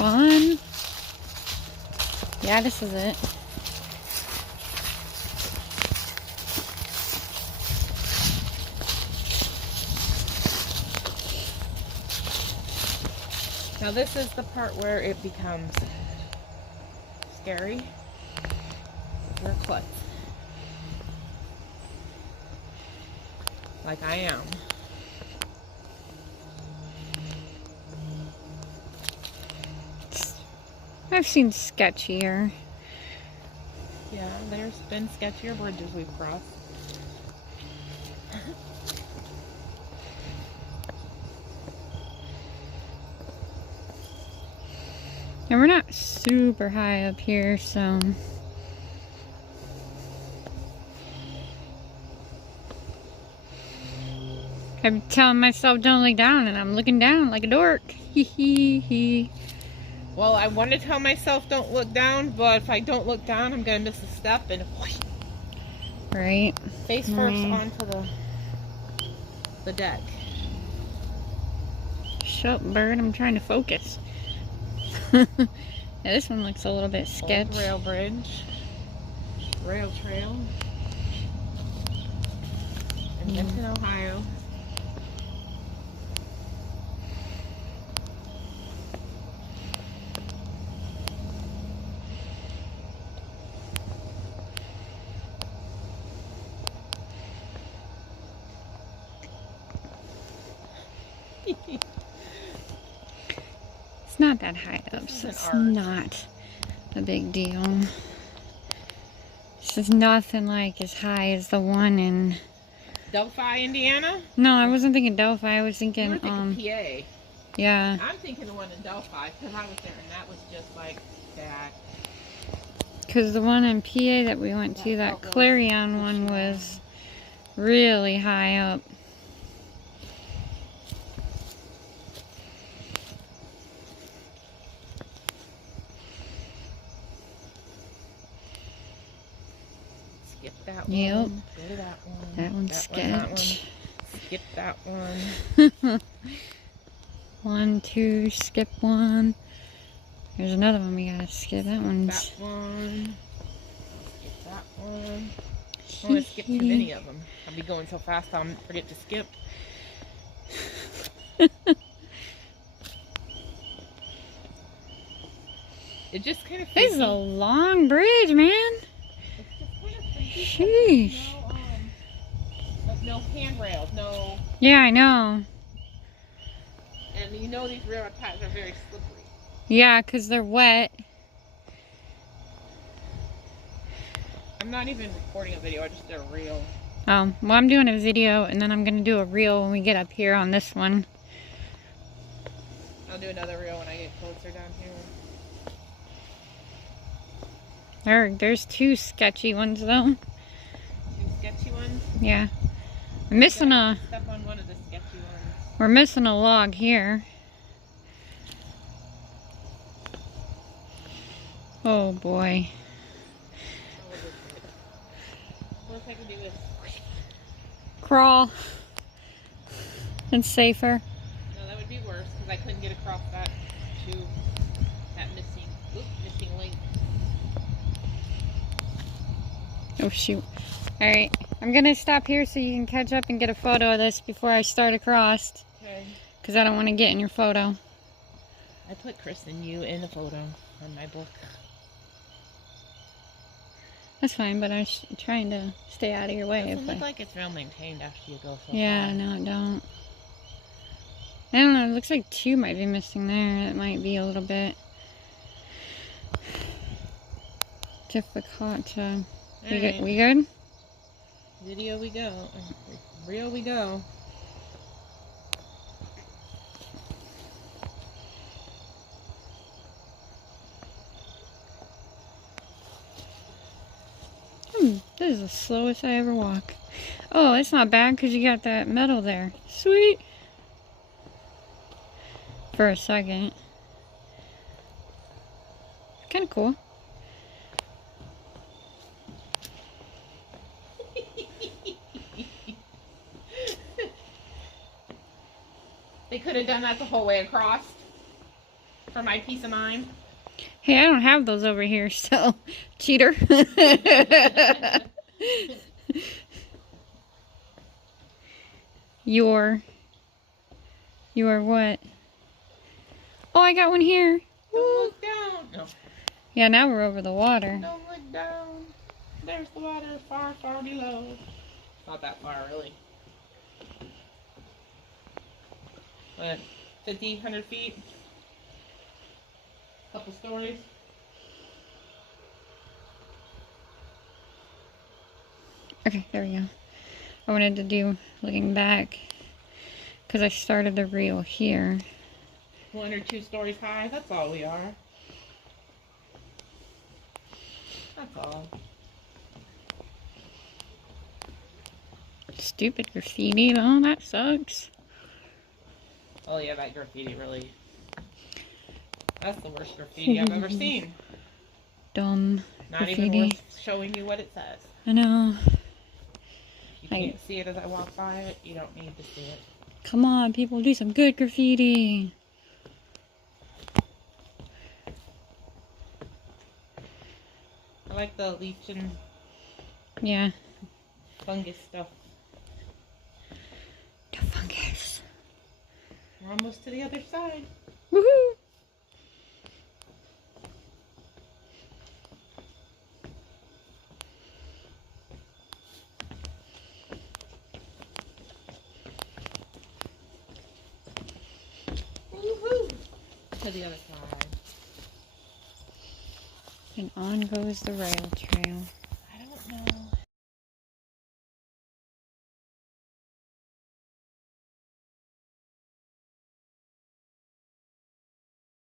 fun. Yeah, this is it. Now this is the part where it becomes scary. Wear clutch. Like I am. I've seen sketchier. Yeah, there's been sketchier bridges we've crossed. And we're not super high up here, so... I'm telling myself don't look down, and I'm looking down like a dork. Hee hee hee. Well, I want to tell myself don't look down, but if I don't look down, I'm going to miss a step and whoosh, Right. face first onto the deck. Shut up, bird. I'm trying to focus. Yeah, this one looks a little bit sketch. Old rail bridge. Rail trail. In Vinton, Ohio. It's not that high up, so it's not a big deal. This is nothing like as high as the one in Delphi, Indiana? No, I wasn't thinking Delphi. I was thinking, You were thinking PA. Yeah. I'm thinking the one in Delphi because I was there and that was just like that. Because the one in PA that we went to, that Clarion one, was really high up. Skip that one. Yep. Go to that one. That one's sketch. Skip that one. 1, 2, skip one. There's another one we gotta skip. That one's. That one. Skip that one. I don't want to skip too many of them. I'll be going so fast I'll forget to skip. It just kind of. This is a long bridge, man. Sheesh. No handrails, no. Yeah, I know. And you know these railroad ties are very slippery. Yeah, because they're wet. I'm not even recording a video, I just did a reel. Oh, well, I'm doing a video, and then I'm going to do a reel when we get up here on this one. I'll do another reel when I get closer down here. There's 2 sketchy ones, though. 2 sketchy ones? Yeah. We're missing a... Step on one of the sketchy ones. We're missing a log here. Oh, boy. What if I could do this? Crawl. It's safer. No, that would be worse because I couldn't get across that missing link. Oh, shoot. Alright, I'm going to stop here so you can catch up and get a photo of this before I start across. Okay. Because I don't want to get in your photo. I put Chris and you in the photo on my book. That's fine, but I was trying to stay out of your way. It doesn't look like it's real maintained after you go so Yeah, far. no, it don't. I don't know, it looks like 2 might be missing there. It might be a little bit difficult to... Right. We good? Video we go. Reel we go. This is the slowest I ever walk. Oh, it's not bad because you got that metal there. Sweet. For a second. Kind of cool. They could have done that the whole way across. For my peace of mind. Hey, I don't have those over here, so cheater. Your what? Oh, I got one here. Don't look down. No. Yeah, now we're over the water. Don't look down. There's the water far, far below. Not that far, really. What, 50, 100 feet? Couple stories. Okay, there we go. I wanted to do looking back because I started the reel here. 1 or 2 stories high. That's all we are. That's all. Stupid graffiti though, that sucks. Oh yeah, that graffiti really. That's the worst graffiti I've ever seen. Dumb Not graffiti. even worth showing you what it says. I know. You can't see it as I walk by it. You don't need to see it. Come on, people, do some good graffiti. I like the leech and Yeah. fungus stuff. The fungus. We're almost to the other side. Woohoo! Woohoo! To the other side. And on goes the rail trail. I don't know.